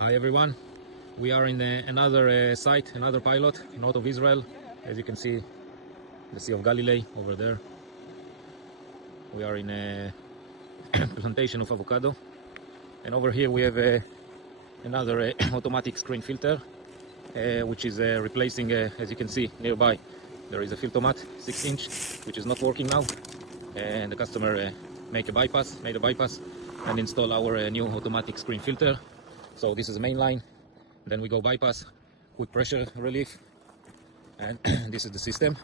Hi everyone, we are in another site, another pilot north of Israel. As you can see, the Sea of Galilee over there. We are in a plantation of avocado, and over here we have another automatic screen filter, which is replacing, as you can see nearby, there is a Filtomat 6-inch which is not working now, and the customer made a bypass and install our new automatic screen filter. So this is the main line, then we go bypass, quick pressure relief, and this is the system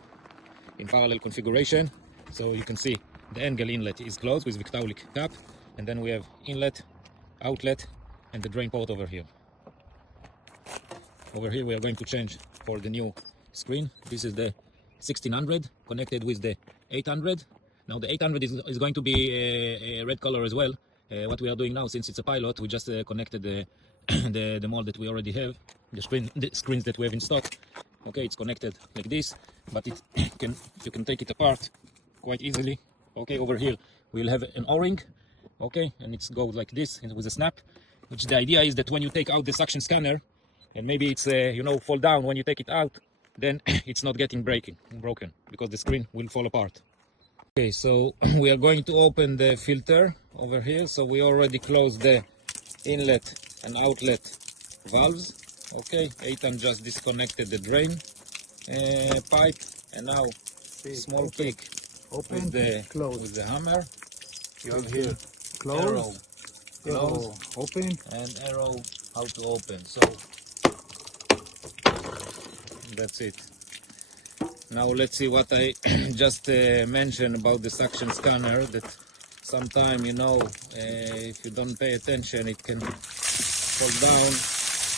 in parallel configuration. So you can see the angle inlet is closed with Victaulic cap, and then we have inlet, outlet, and the drain port over here. Over here we are going to change for the new screen. This is the 1600 connected with the 800. Now the 800 is going to be a red color as well. What we are doing now, since it's a pilot, we just connected the mold that we already have, the screens that we have in stock. Okay, it's connected like this, but you can take it apart quite easily. Okay, over here we'll have an O-ring. Okay, and it goes like this with a snap, which the idea is that when you take out the suction scanner, and maybe it's fall down when you take it out, then it's not getting broken because the screen will fall apart. Okay, so we are going to open the filter over here. So we already closed the inlet and outlet valves. Okay, Eitan just disconnected the drain pipe, and now small kick open, with the hammer. You have here close, arrow open, and arrow how to open. So that's it. Now let's see what I just mentioned about the suction scanner, that sometime, if you don't pay attention, it can fall down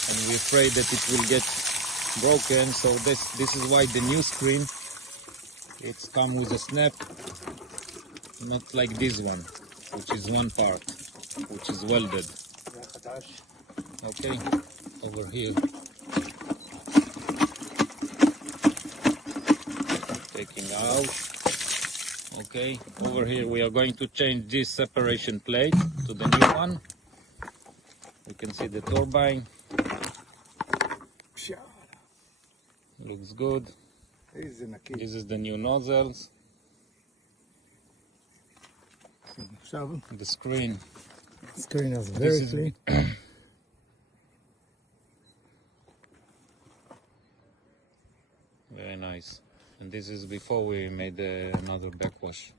and we're afraid that it will get broken. So this is why the new screen, it's come with a snap, not like this one, which is one part, which is welded. Okay, over here. Taking out. Okay, over here we are going to change this separation plate to the new one. You can see the turbine. Looks good. This is the new nozzles. The screen. Screen is very clean. Very nice. And this is before we made another backwash.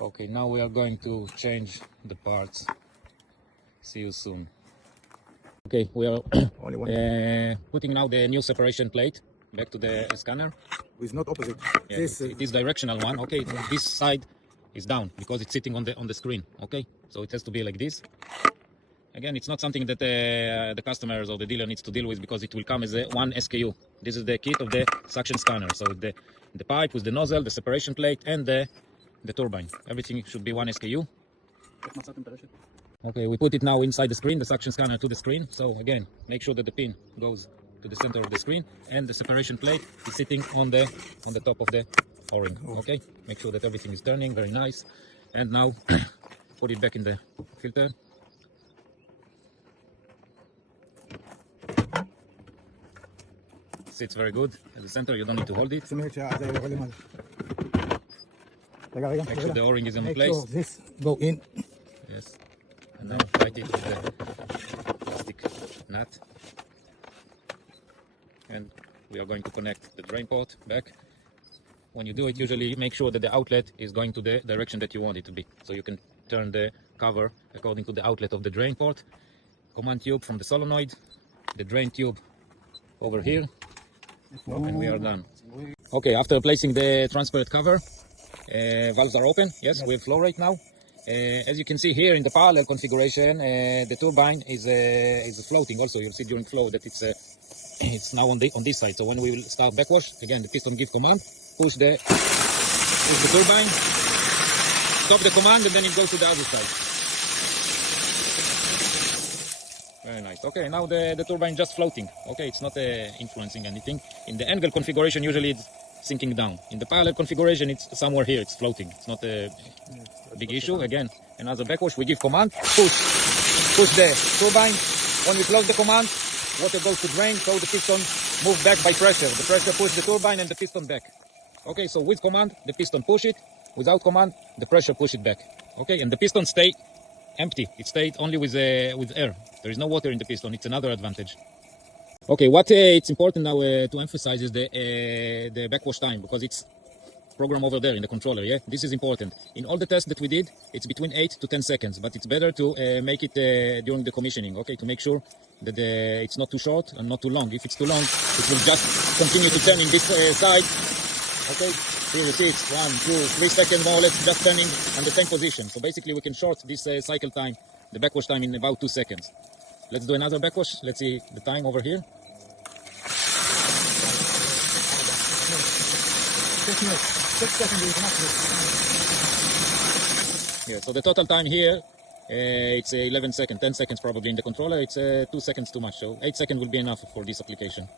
Okay, now we are going to change the parts. See you soon. Okay, we are putting now the new separation plate back to the scanner. It's not opposite. Yeah, it is directional one. Okay, this side is down because it's sitting on the screen. Okay, so it has to be like this. Again, it's not something that the customers or the dealer needs to deal with, because it will come as one SKU. This is the kit of the suction scanner. So the pipe with the nozzle, the separation plate, and the turbine. Everything should be one SKU. Okay, we put it now inside the screen, the suction scanner to the screen. So again, make sure that the pin goes to the center of the screen, and the separation plate is sitting on the top of the O-ring. Okay, make sure that everything is turning very nice. And now put it back in the filter. Sits very good at the center. You don't need to hold it. Make sure the O-ring is in place. Sure this go in. Yes. And now tight it with the plastic nut. And we are going to connect the drain port back. When you do it, usually make sure that the outlet is going to the direction that you want it to be. So you can turn the cover according to the outlet of the drain port. Command tube from the solenoid, the drain tube over here, and we are done. Okay, after placing the transparent cover, valves are open. Yes, we have flow rate now. As you can see here in the parallel configuration, the turbine is floating. Also, you'll see during flow that it's now on this side. So when we will start backwash, again the piston give command, push the turbine, stop the command, and then it goes to the other side. Very nice. Okay, now the turbine just floating. Okay, it's not influencing anything. In the angle configuration, usually it's sinking down. In the parallel configuration, it's somewhere here, it's floating. It's not a big issue. Again, another backwash, we give command, push the turbine, When we close the command, water goes to drain, so the piston moves back by pressure. The pressure pushes the turbine and the piston back. Okay, so with command, the piston push it. Without command, the pressure push it back. Okay, and the piston stay empty. It stayed only with air. There is no water in the piston. It's another advantage. Okay, what it's important now to emphasize is the backwash time, because it's program over there in the controller. Yeah, this is important. In all the tests that we did, it's between 8 to 10 seconds, but it's better to make it during the commissioning. Okay, to make sure that it's not too short and not too long. If it's too long, it will just continue to turn in this side. Okay, here you see it's 1, 2, 3 seconds more or less, just turning on the same position. So basically we can short this cycle time, the backwash time, in about 2 seconds. Let's do another backwash. Let's see the time over here. Yeah, so the total time here, it's 11 seconds, 10 seconds probably in the controller. It's 2 seconds too much, so 8 seconds will be enough for this application.